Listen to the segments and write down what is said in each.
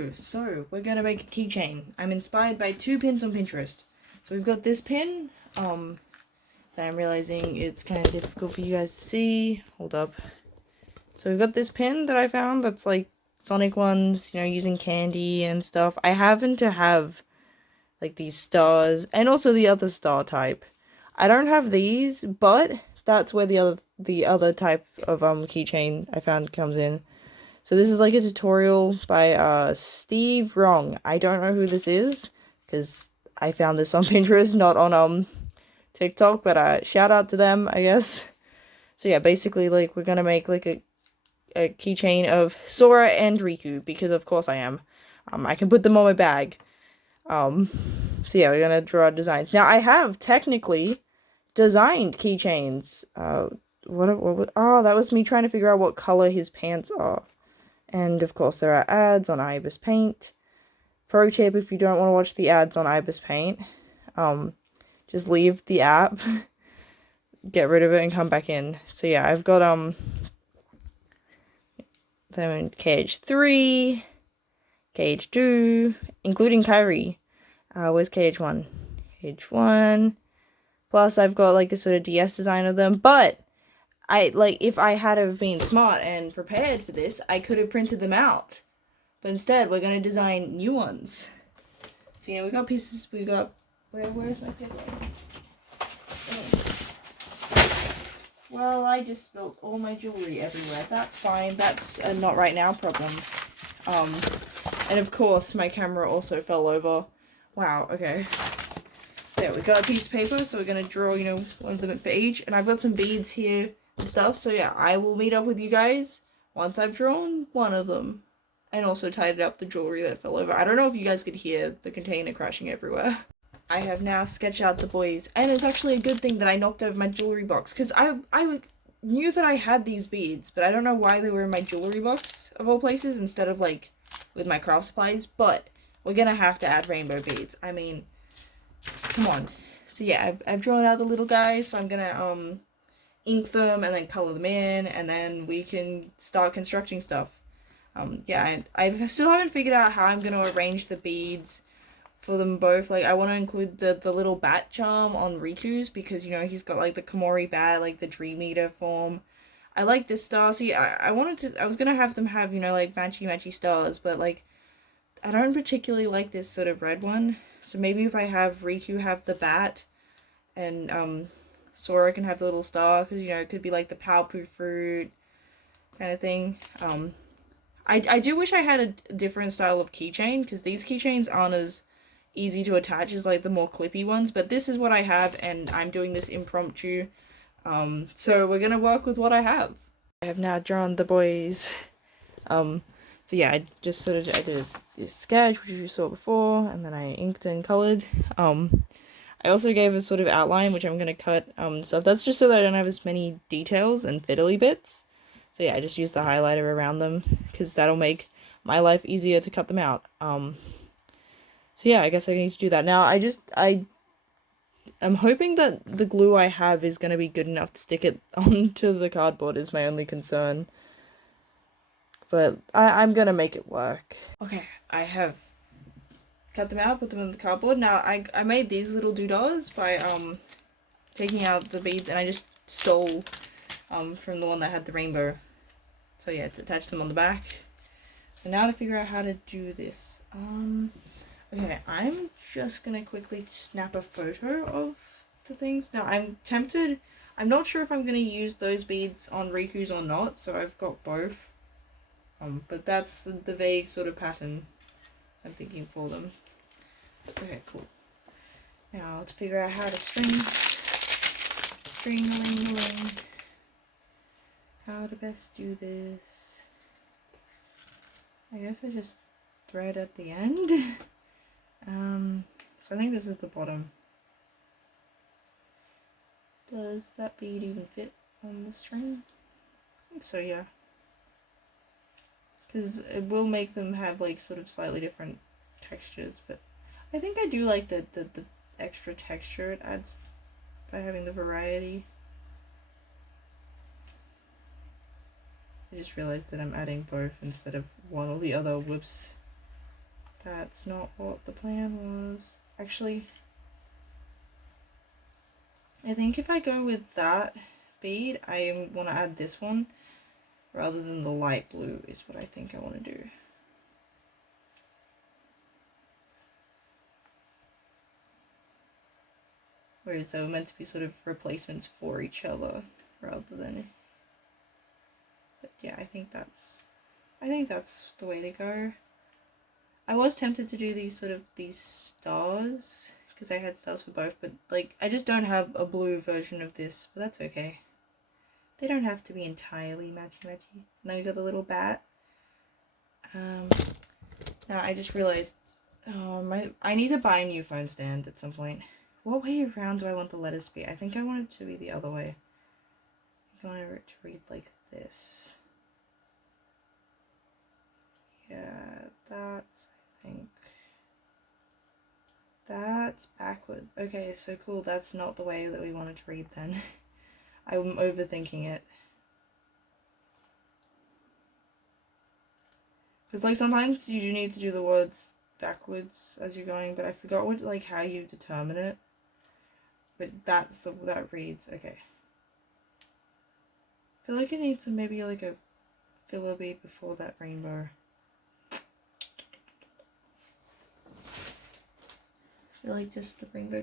Hello, so we're gonna make a keychain. I'm inspired by two pins on Pinterest. So we've got this pin, that I'm realizing it's kind of difficult for you guys to see. Hold up. So we've got this pin that I found that's like Sonic ones, you know, using candy and stuff. I happen to have like these stars and also the other star type. I don't have these, but that's where the other type of keychain I found comes in. So this is like a tutorial by Steve Wrong. I don't know who this is because I found this on Pinterest, not on TikTok, but shout out to them, I guess. So yeah, basically like we're gonna make like a keychain of Sora and Riku because of course I am. I can put them on my bag. So yeah, we're gonna draw designs. Now I have technically designed keychains. Oh, that was me trying to figure out what color his pants are. And of course there are ads on Ibis Paint. Pro tip, if you don't want to watch the ads on Ibis Paint, just leave the app, get rid of it and come back in. So yeah, I've got them in KH3, KH2, including Kyrie. Where's KH1? KH1. Plus I've got like a sort of DS design of them, but if I had have been smart and prepared for this, I could have printed them out. But instead, we're going to design new ones. So, you know, we got pieces, we got... Where's my paper? Oh. Well, I just spilled all my jewelry everywhere. That's fine. That's a not right now problem. And of course, my camera also fell over. Wow, okay. So, yeah, we got a piece of paper, so we're going to draw, you know, one of them for each. And I've got some beads here and stuff. So, yeah, I will meet up with you guys once I've drawn one of them. And also tidied up the jewelry that fell over. I don't know if you guys could hear the container crashing everywhere. I have now sketched out the boys. And it's actually a good thing that I knocked over my jewelry box. Because I knew that I had these beads. But I don't know why they were in my jewelry box, of all places, instead of, like, with my craft supplies. But we're going to have to add rainbow beads. I mean, come on. So, yeah, I've drawn out the little guys. So I'm going to ink them and then color them in. And then we can start constructing stuff. Yeah, I still haven't figured out how I'm going to arrange the beads for them both. Like, I want to include the little bat charm on Riku's because, you know, he's got, like, the Komori bat, like, the Dream Eater form. I like this star. See, I was going to have them have, you know, like, matchy stars, but, like, I don't particularly like this sort of red one. So maybe if I have Riku have the bat and, Sora can have the little star because, you know, it could be, like, the Palpu fruit kind of thing. I do wish I had a different style of keychain, because these keychains aren't as easy to attach as, like, the more clippy ones, but this is what I have, and I'm doing this impromptu, so we're gonna work with what I have. I have now drawn the boys, so yeah, I just sort of, I did this sketch, which you saw before, and then I inked and colored. I also gave a sort of outline, which I'm gonna cut, stuff. That's just so that I don't have as many details and fiddly bits. So yeah, I just used the highlighter around them because that'll make my life easier to cut them out. So yeah, I guess I need to do that. Now, I'm hoping that the glue I have is going to be good enough to stick it onto the cardboard is my only concern. But I'm going to make it work. Okay, I have cut them out, put them on the cardboard. Now, I made these little doodahs by taking out the beads, and I just stole from the one that had the rainbow. So yeah, to attach them on the back. So now to figure out how to do this. Okay, I'm just gonna quickly snap a photo of the things. Now I'm tempted, I'm not sure if I'm gonna use those beads on Riku's or not, so I've got both. But that's the vague sort of pattern I'm thinking for them. Okay, cool. Now to figure out how to string how to best do this. I guess I just thread at the end. So I think this is the bottom. Does that bead even fit on the string? I think so, yeah. Because it will make them have like sort of slightly different textures, but I think I do like the extra texture it adds by having the variety. I just realized that I'm adding both instead of one or the other. Whoops. That's not what the plan was. Actually, I think if I go with that bead, I want to add this one rather than the light blue is what I think I want to do. Whereas they were meant to be sort of replacements for each other rather than... But yeah, I think that's the way to go. I was tempted to do these stars because I had stars for both, but like I just don't have a blue version of this, but that's okay. They don't have to be entirely matchy-matchy. Now you got the little bat. Now I just realized I need to buy a new phone stand at some point. What way around do I want the letters to be? I think I want it to be the other way. I want it to read like this. Yeah, that's, I think, that's backward. Okay, so cool, that's not the way that we wanted to read then. I'm overthinking it. Because like sometimes you do need to do the words backwards as you're going, but I forgot what, like, how you determine it. But that reads, okay. I feel like it needs maybe like a filler bead before that rainbow. I feel like just the rainbow,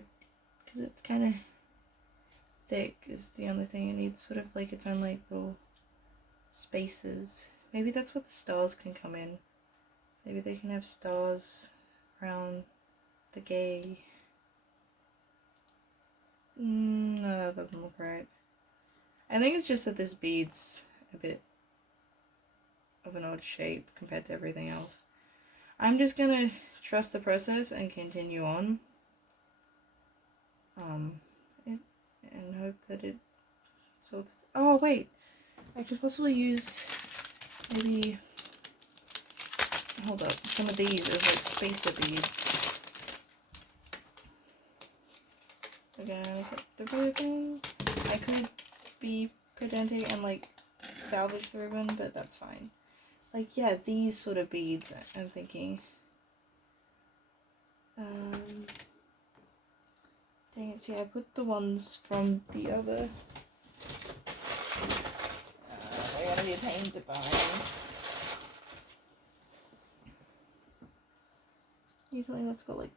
because it's kind of thick, is the only thing. It needs sort of like its own like little spaces. Maybe that's where the stars can come in. Maybe they can have stars around the gay. No, that doesn't look right. I think it's just that this bead's a bit of an odd shape compared to everything else. I'm just gonna trust the process and continue on. And hope that it sorts. Oh wait, I could possibly use maybe. Hold up, some of these as like spacer beads. Again, cut the ribbon. I could be pedantic and like salvage the ribbon, but that's fine. Like, yeah, these sort of beads, I'm thinking. Dang it, see, I put the ones from the other. They're gonna be a pain to buy. Need something that's got like.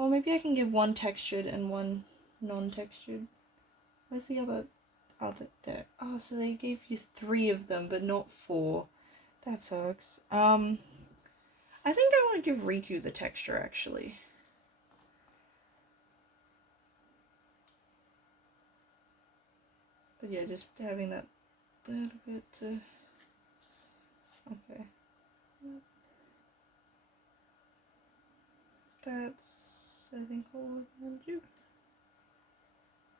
Oh, maybe I can give one textured and one non-textured. Where's the other? Oh, there. Oh, so they gave you 3 of them, but not 4. That sucks. I think I want to give Riku the texture, actually. But yeah, just having that little bit to... Okay. That's, I think, what we're going to do.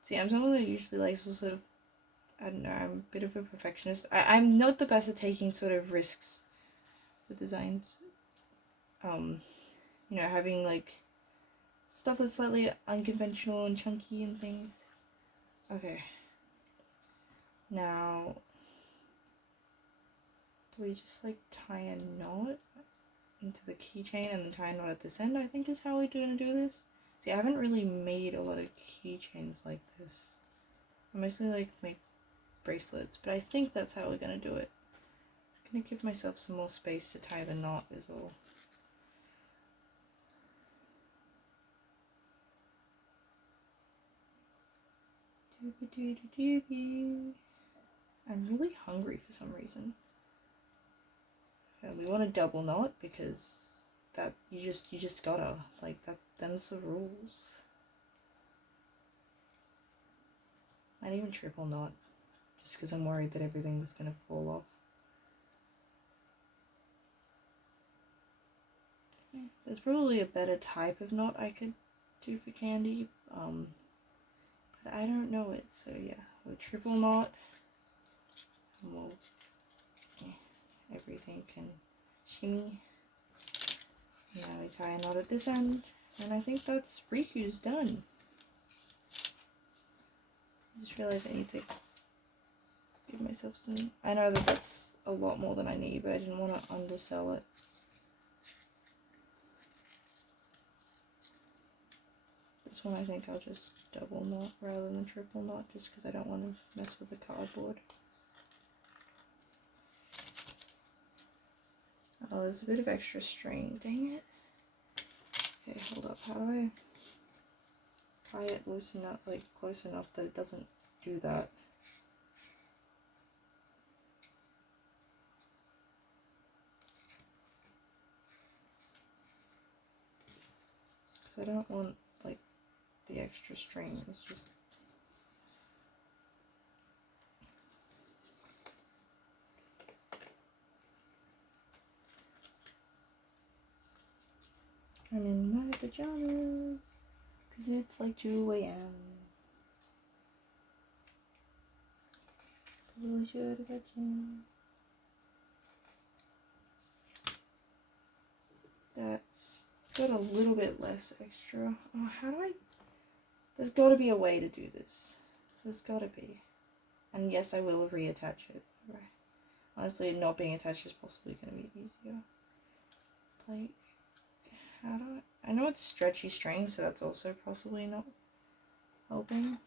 See, I'm someone that usually likes to sort of, I don't know, I'm a bit of a perfectionist. I'm not the best at taking sort of risks with designs. You know, having like stuff that's slightly unconventional and chunky and things. Okay. Now, do we just like tie a knot into the keychain and then tie a knot at this end, I think is how we're gonna do this. See, I haven't really made a lot of keychains like this. I mostly like make bracelets, but I think that's how we're gonna do it. I'm gonna give myself some more space to tie the knot is all. I'm really hungry for some reason. We want a double knot because that you just gotta, like, them's the rules. Not even triple knot, just because I'm worried that everything was gonna fall off. There's probably a better type of knot I could do for Kandi, but I don't know it, so yeah, we'll triple knot, and we'll, everything can shimmy. Now we tie a knot at this end, and I think that's Riku's done. I just realized I need to give myself some. I know that that's a lot more than I need, but I didn't want to undersell it. This one I think I'll just double knot rather than triple knot, just because I don't want to mess with the cardboard. Oh, there's a bit of extra string. Dang it. Okay, hold up. How do I tie it loose enough, like close enough that it doesn't do that? Because I don't want like the extra string. It's just. I'm in my pajamas because it's like 2 a.m. Probably should have got you. That's got a little bit less extra. Oh, how do I? There's got to be a way to do this. There's got to be. And yes, I will reattach it. Right. Honestly, not being attached is possibly going to be easier. Like, how do I know it's stretchy string, so that's also possibly not helping.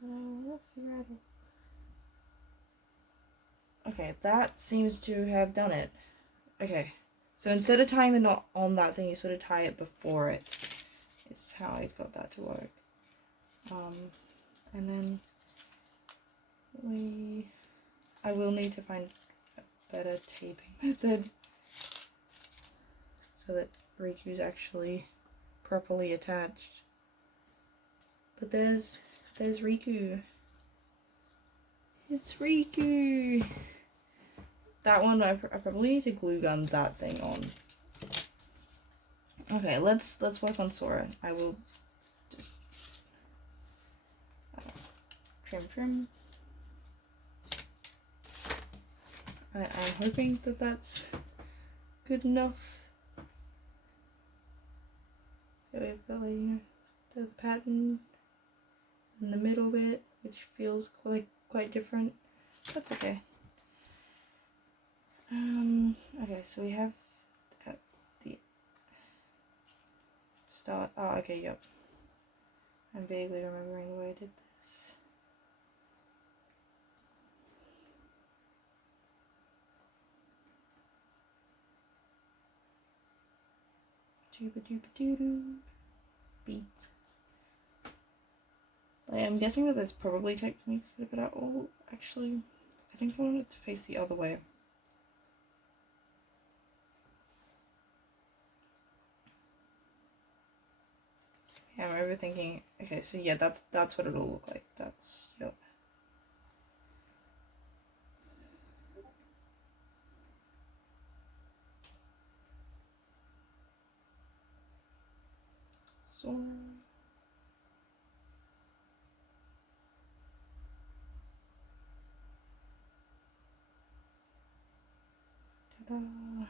But I will figure out. Okay, that seems to have done it. Okay, so instead of tying the knot on that thing, you sort of tie it before it. Is how I got that to work. And then I will need to find a better taping method so that Riku's actually properly attached. But there's Riku. It's Riku. That one I probably need to glue gun that thing on. Okay, let's work on Sora. I will just trim. I'm hoping that that's good enough. So we've got like, you know, the pattern in the middle bit, which feels quite different. That's okay. Okay, so we have at the start. Oh, okay, yep. I'm vaguely remembering the way I did this. Dooba-dooba-doo-doo. Beats. Like, I'm guessing that there's probably techniques that are better. Oh, actually, I think I want it to face the other way. Yeah, I'm overthinking. Okay, so yeah, that's what it'll look like. That's, yep. So ta-da. And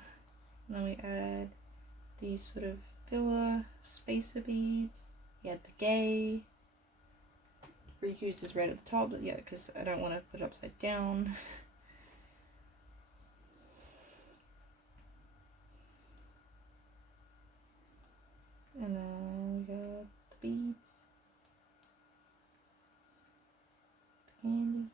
then we add these sort of filler spacer beads. You add the gay. Riku's is right at the top, but yeah, because I don't want to put it upside down. And then we got the beads. The candy.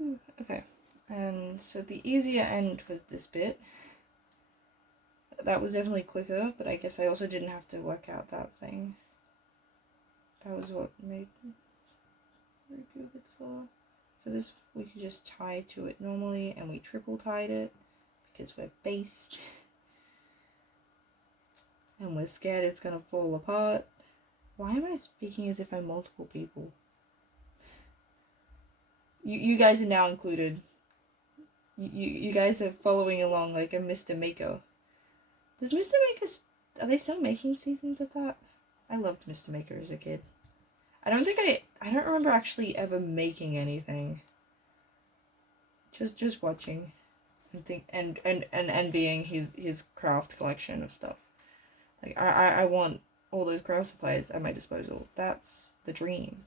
Ooh, okay. And so the easier end was this bit. That was definitely quicker, but I guess I also didn't have to work out that thing. That was what made Riku a bit slower. So this we could just tie to it normally, and we triple tied it because we're based. And we're scared it's gonna fall apart. Why am I speaking as if I'm multiple people? You guys are now included. You guys are following along like a Mr. Maker. Does Mr. Maker... Are they still making seasons of that? I loved Mr. Maker as a kid. I don't remember actually ever making anything. Just watching and envying his craft collection of stuff. Like, I want all those craft supplies at my disposal. That's the dream.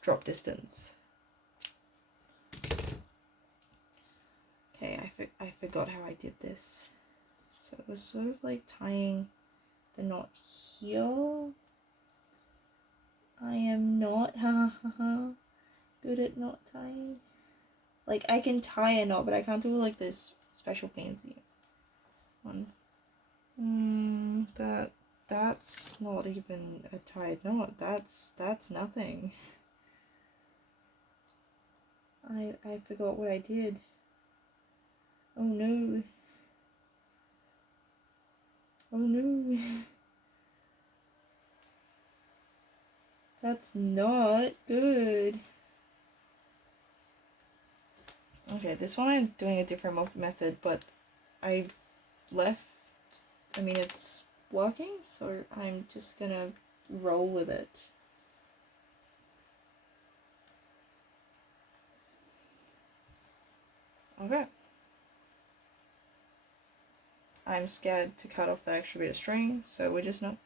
Drop distance. Okay, I forgot how I did this. So it was sort of like tying the knot here. I am not good at knot tying. Like, I can tie a knot, but I can't do like this special fancy ones. That's not even a tied knot. That's nothing. I forgot what I did. Oh no. Oh no. That's not good. Okay, this one I'm doing a different method, but I left, I mean, it's working, so I'm just gonna roll with it. Okay. I'm scared to cut off the extra bit of string, so we're just not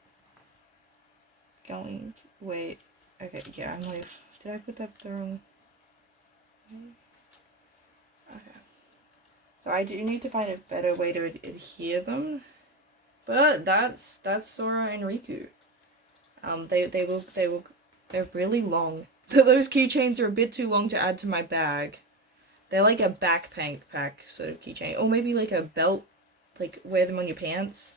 going to wait. Okay, yeah, I'm like, did I put that the wrong way? Okay. So I do need to find a better way to adhere them. But that's Sora and Riku. They're really long. Those keychains are a bit too long to add to my bag. They're like a backpack sort of keychain, or maybe like a belt, like wear them on your pants.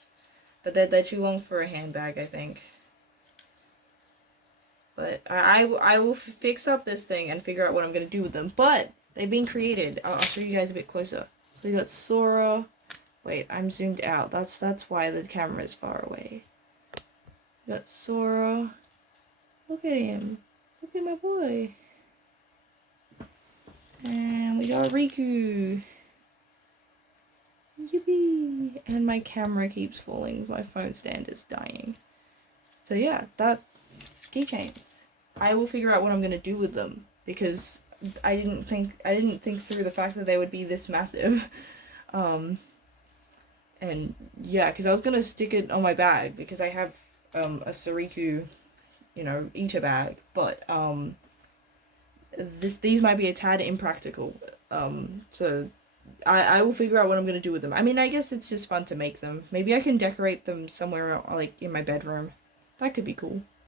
But they're too long for a handbag, I think. But I will fix up this thing and figure out what I'm gonna do with them. But they've been created. I'll show you guys a bit closer. So we got Sora. Wait, I'm zoomed out. That's why the camera is far away. We got Sora. Look at him. Look at my boy. And we got Riku. Yippee! And my camera keeps falling. My phone stand is dying. So yeah, that's keychains. I will figure out what I'm gonna do with them because I didn't think through the fact that they would be this massive. And yeah, because I was gonna stick it on my bag because I have a Sariku, you know, eater bag, but these might be a tad impractical. So I will figure out what I'm gonna do with them. I mean, I guess it's just fun to make them. Maybe I can decorate them somewhere like in my bedroom. That could be cool.